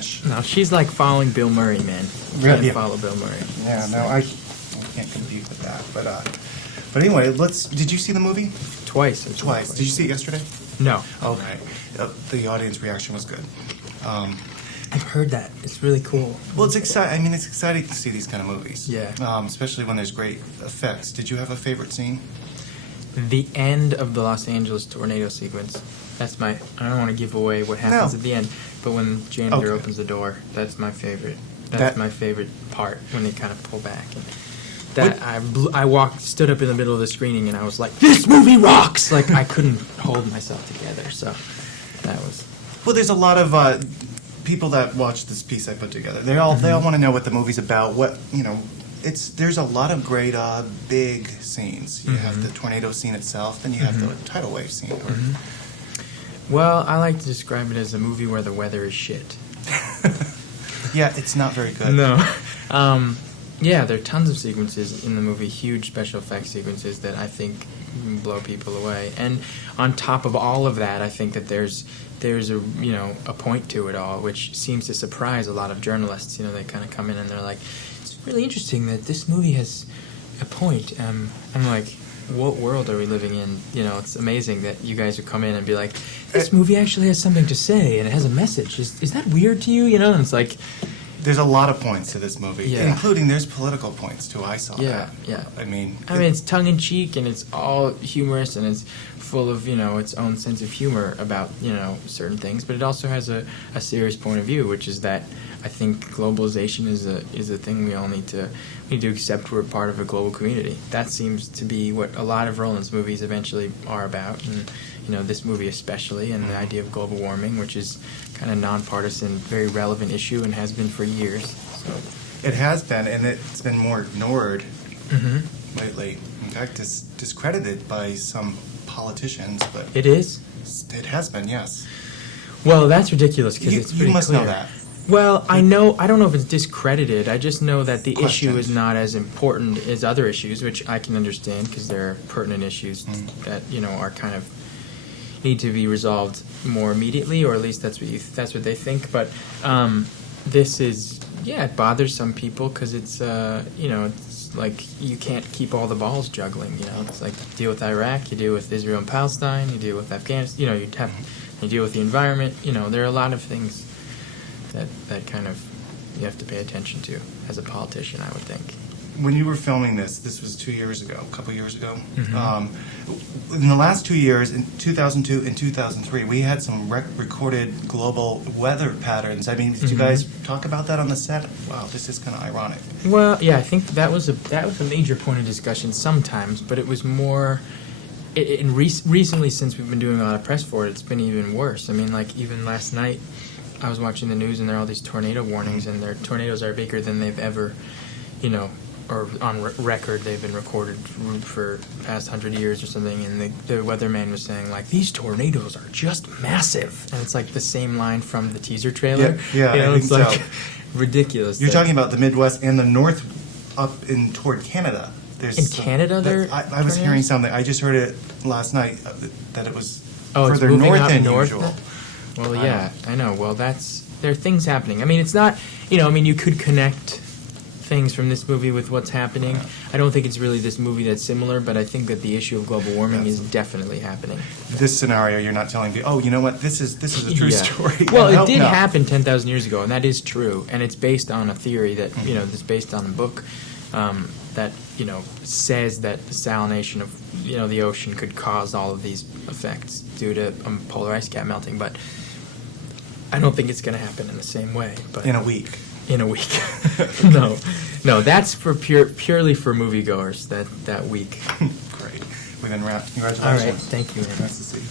finish. No, she's like following Bill Murray, man. Really? Can't follow Bill Murray. Yeah, no, I can't compete with that. But anyway, did you see the movie? Twice. Twice. Did you see it yesterday? No. Okay. The audience reaction was good. I've heard that. It's really cool. Well, it's exciting. I mean, it's exciting to see these kind of movies. Yeah. Especially when there's great effects. Did you have a favorite scene? The end of the Los Angeles tornado sequence. That's I don't want to give away what happens at the end, but when janitor opens the door, that's my favorite. That's my favorite part, when they kind of pull back. And I stood up in the middle of the screening, and I was like, "This movie rocks!" Like, I couldn't hold myself together, so that was... Well, there's a lot of people that watch this piece I put together. They all want to know what the movie's about. There's a lot of great big scenes. You have the tornado scene itself, then you have the tidal wave scene. Well, I like to describe it as a movie where the weather is shit. Yeah, it's not very good. No. Yeah, there are tons of sequences in the movie, huge special effects sequences that I think blow people away. And on top of all of that, I think that there's a point to it all, which seems to surprise a lot of journalists. They kind of come in and they're like, "It's really interesting that this movie has a point." I'm like, what world are we living in? It's amazing that you guys would come in and be like, "This movie actually has something to say and it has a message. Is that weird to you?" And it's like... There's a lot of points to this movie, including there's political points too. I saw that. Yeah. I mean, it's tongue-in-cheek and it's all humorous and it's full of its own sense of humor about certain things, but it also has a serious point of view, which is that I think globalization is a thing we all need to accept. We're part of a global community. That seems to be what a lot of Roland's movies eventually are about, and this movie especially, and the idea of global warming, which is kind of nonpartisan, very relevant issue, and has been for years. So it has been, and it's been more ignored lately. In fact, it's discredited by some politicians. But it is. It has been, yes. Well, that's ridiculous because it's pretty you must clear. know that. Well, I don't know if it's discredited. I just know that the issue is not as important as other issues, which I can understand because there are pertinent issues that are kind of need to be resolved more immediately, or at least that's what they think. But this is it bothers some people because it's it's like you can't keep all the balls juggling. It's like you deal with Iraq, you deal with Israel and Palestine, you deal with Afghanistan. You deal with the environment. There are a lot of things that kind of you have to pay attention to as a politician, I would think. When you were filming this was 2 years ago, a couple years ago. In the last 2 years, in 2002 and 2003, we had some recorded global weather patterns. I mean, did you guys talk about that on the set? Wow, this is kind of ironic. Well, yeah, I think that was a major point of discussion sometimes, but it was more... recently, since we've been doing a lot of press for it, it's been even worse. I mean, like, even last night, I was watching the news, and there are all these tornado warnings, and their tornadoes are bigger than they've ever, or on record they've been recorded for the past 100 years or something. And the weatherman was saying, like, these tornadoes are just massive, and it's like the same line from the teaser trailer. Yeah, I it's think like ridiculous. You're talking about the Midwest and the North up in toward Canada. In Canada, I was hearing something. I just heard it last night that it was it's further moving north up than north usual. Well, yeah, I know. Well, there are things happening. I mean, it's not, you could connect things from this movie with what's happening. I don't think it's really this movie that's similar, but I think that the issue of global warming is definitely happening. This scenario, you're not telling me, oh, you know what, this is a true story. Well, it did happen 10,000 years ago, and that is true, and it's based on a theory that, that's based on a book that, says that the salination of, the ocean could cause all of these effects due to polar ice cap melting, but I don't think it's going to happen in the same way. But in a week. In a week. No, that's for purely for moviegoers, that week. Great. We've been wrapped. Congratulations. All right, thank you. Nice to see you.